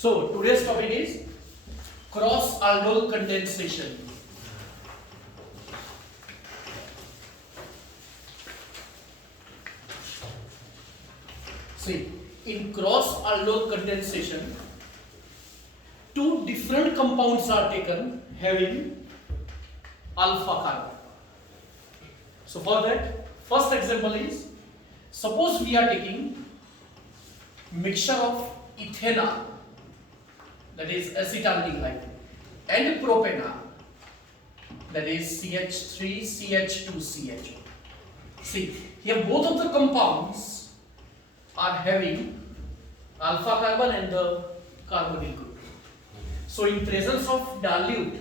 So today's topic is cross aldol condensation. See, in cross aldol condensation, two different compounds are taken having alpha carbon. So for that, first example is, suppose we are taking mixture of ethanol, that is acetaldehyde, and propanol, that is CH3CH2CHO. See, here both of the compounds are having alpha carbon and the carbonyl group. So in presence of dilute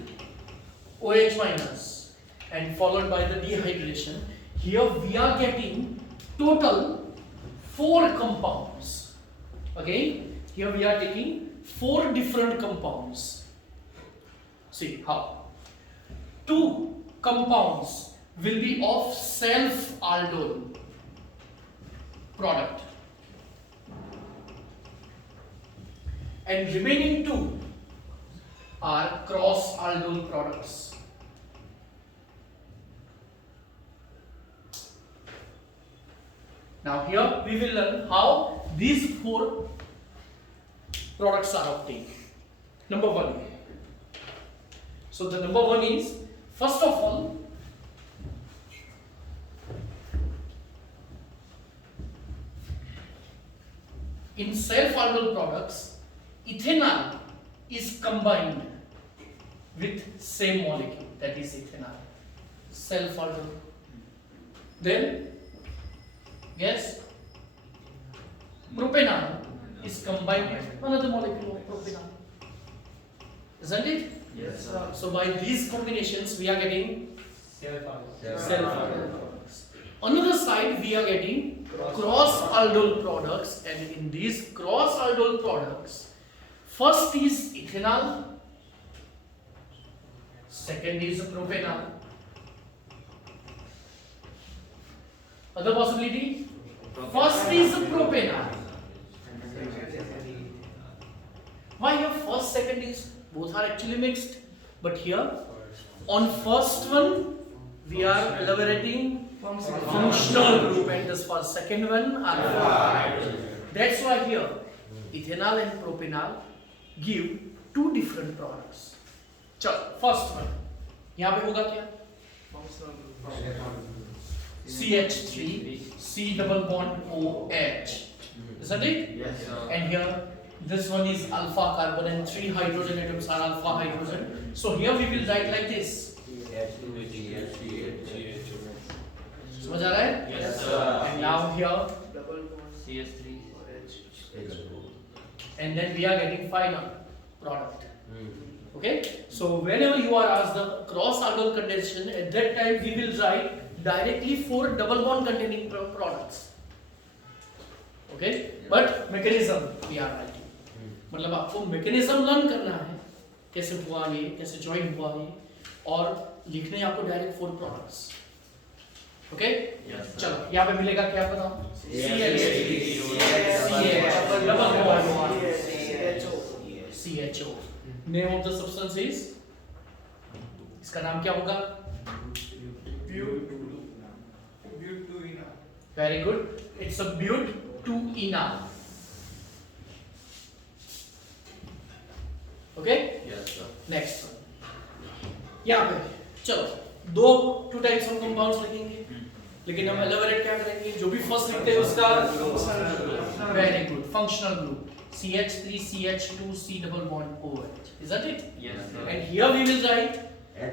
OH minus and followed by the dehydration, here we are getting total 4 compounds. Okay, here we are taking 4 different compounds. See how 2 compounds will be of self aldol product, and remaining 2 are cross aldol products. Now here we will learn how these 4 products are obtained. Number 1. So the number 1 is, first of all, in self aldol products, ethanol is combined with same molecule, that is ethanol, self aldol. Then yes, propanol is combined with another molecule of propanol, isn't it? Yes, sir. So by these combinations we are getting self aldol products. Another side we are getting cross aldol products, and in these cross aldol products, first is ethanol, second is propanol. Other possibility, first is propanol. Why here first, second is, both are actually mixed, but here on first one we are elaborating functional group, and this for second one alpha. That's why here ethanol and propanol give 2 different products. चलो first one, यहाँ पे होगा क्या? CH3 C double bond OH, isn't it? Yes, sir. And here this one is alpha carbon and 3 hydrogen atoms are alpha hydrogen. So here we will write like this. समझ आ रहा है? Yes, sir. And now here, CH3 and then we are getting final product. Okay? So whenever you are asked the cross aldol condensation, at that time we will write directly 4 double bond containing products. Okay? But mechanism we are writing. मतलब आपको mechanism learn करना है, कैसे हुआ ये, कैसे join हुआ ये, और लिखने आपको direct 4 products. Okay? Yes, sir. चलो यहाँ पे मिलेगा क्या बताओ? CHO. Name of the substance is? इसका नाम क्या होगा? Very good. It's a butyrenol. Okay? Yes, sir. Next one. यहाँ पे चलो 2 types of compounds लिखेंगे, लेकिन हम elaborate क्या करेंगे? जो भी first लिखते हैं उसका very good functional group CH3CH2 C double bond OH, isn't it? Yes, sir. And here we will write,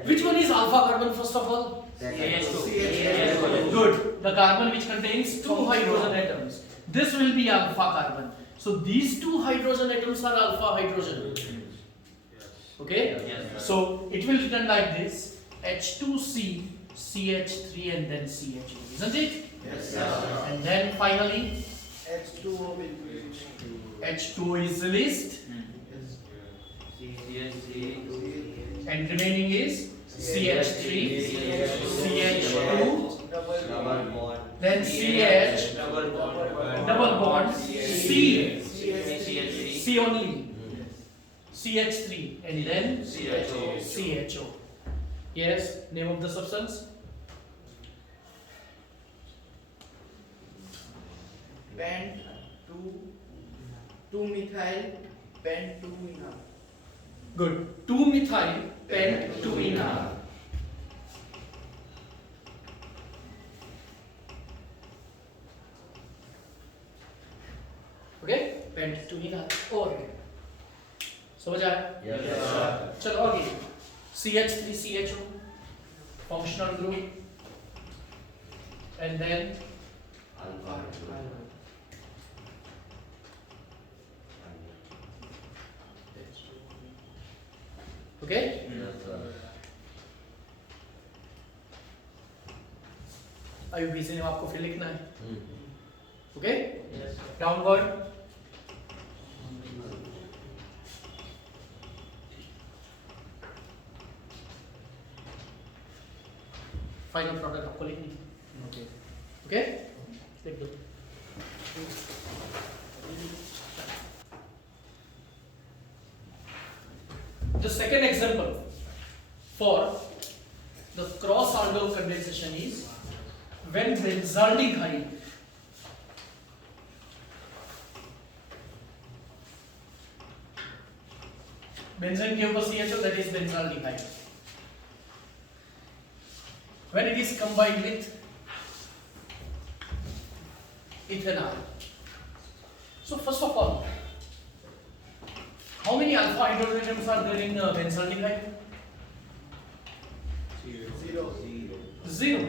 which one is alpha carbon first of all? CH2. Good. The carbon which contains 2 hydrogen atoms. This will be alpha carbon. So these 2 hydrogen atoms are alpha hydrogen. Okay? Yes, sir. So it will written like this: H2C, CH3, and then CHO, isn't it? Yes, sir. And then finally H2O will be H2O is released, CH3 and remaining is CH3, CH2, double bond. then CH, double bond, C, CH3 C only. CH3 and then CHO. CHO. Yes, name of the substance? Pent 2 methyl pent 2 enol. Good. 2-methyl pent 2-enol. Okay? Pent 2-enol. और समझ आया? Yes, sir. चलो आगे. CH3CHO functional group and then Alpha. okay? Yes, sir. IUPAC ने आपको फिर लिखना है. Okay? Yes, sir. Downward. Final product आपको लिखनी है. ओके लिख दो. The second example for the cross aldol condensation is when benzaldehyde benzene के ऊपर CHO, that is benzaldehyde. When it is combined with ethanol. So first of all, how many alpha hydrogens are there in benzaldehyde? 0 Zero.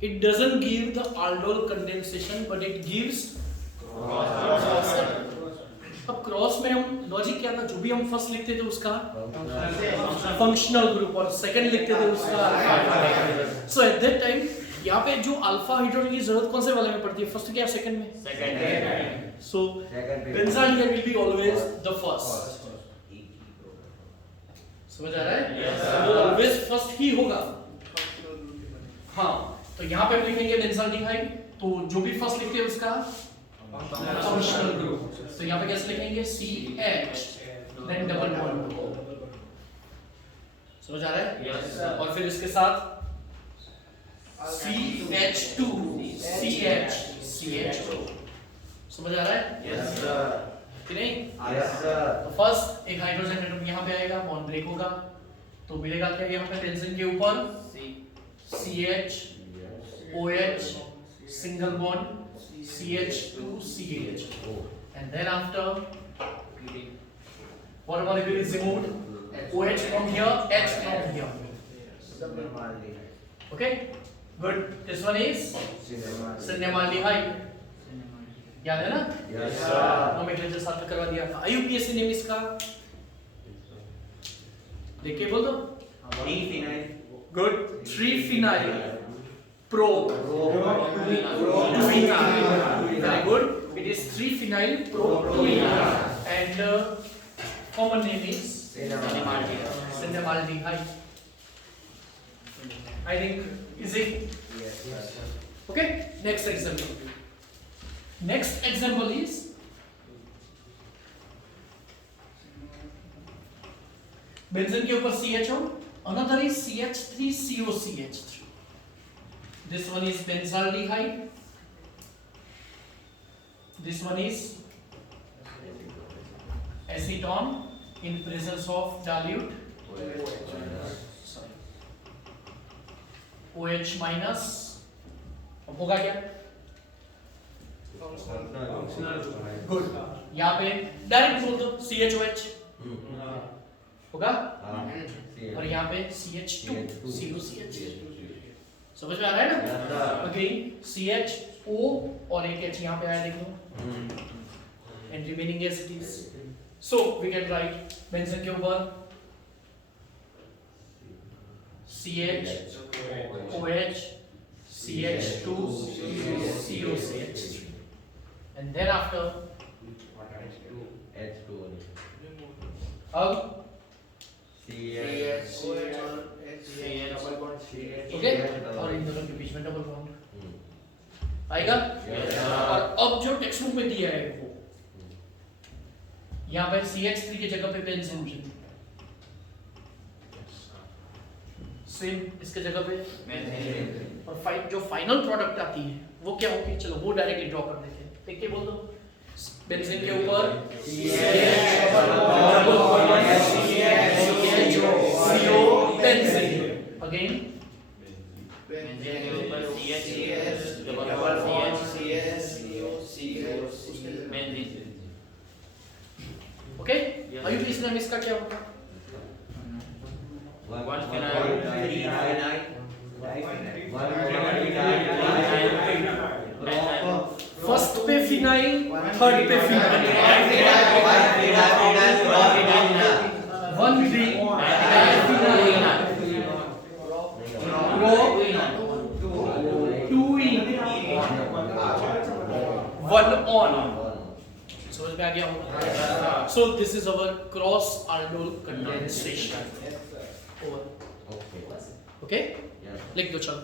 It doesn't give the aldol condensation, but it gives अब cross में हम logic क्या था, जो भी हम first लिखते थे उसका फंक्शनल ग्रुप और सेकंड लिखते थे उसका. सो एट दैट टाइम यहाँ पे जो अल्फा हाइड्रोजन की जरूरत कौन से वाले में पड़ती है, फर्स्ट क्या सेकंड में? Second. So benzaldehyde will be always the first. समझ आ रहा है? Yes, वो ऑलवेज फर्स्ट ही होगा. हाँ, तो यहाँ पे हम लिखेंगे बेंजाल्डिहाइड, तो जो भी फर्स्ट लिखते हैं उसका फंक्शनल ग्रुप. तो यहाँ पे कैसे लिखेंगे? CH then double bond. समझ आ रहा है? Yes, sir. और फिर इसके साथ CH2 CH CH2. समझ आ रहा है Yes, sir. कि नहीं? Yes, sir. तो फर्स्ट एक हाइड्रोजन एटम यहाँ पे आएगा, बॉन्ड ब्रेक होगा, तो मिलेगा क्या यहाँ पे बेंजीन के ऊपर? CH OH single bond CH2 CH. And then after what molecule is removed? OH from here, H from here. Okay, good. This one is cinnamaldehyde. याद है ना? Yes, sir. नोमेनक्लेचर साथ में करवा दिया था. IUPAC नेम इसका देख के बोल दो. Good. 3-phenyl pro 2-enol. Very good. It is 3-phenyl pro 2-enol. And common name is cinnamaldehyde. I think easy. Okay. Next example. Next example is benzene के ऊपर CHO. Another is CH3COCH3. This one is benzaldehyde. This one is acetone in presence of dilute. Sorry. OH minus. अब होगा क्या? Good. यहाँ पे direct बोल दो CHOH होगा और यहाँ पे CH2 COCH. समझ में आ रहा है ना? अगेन CHO और एक H यहाँ पे आया देख लो. And remaining as it is. So we can write benzene के ऊपर CH OH CH2 COCH. And then after अब ओके और इन दोनों के बीच में डबल बॉन्ड आएगा. और अब जो टेक्स्ट बुक में दिया है वो यहाँ पे CH3 की जगह पे बेंजीन, सेम इसके जगह पे, और जो फाइनल प्रोडक्ट आती है वो क्या होगी, चलो वो डायरेक्टली ड्रॉ कर देते हैं। ठीक है, बोल दो बेंजीन के ऊपर CO बेंजीन, अगेन बेंजीन के ऊपर CH double CH benzene. Okay, अभी इसमें इसका क्या होगा, फर्स्ट पे फिनाइल, थर्ड पे फिनाइल, 1 3 2 in 1 on, समझ में आ गया होगा। So this is our cross aldol condensation. Okay, लिख दो चलो।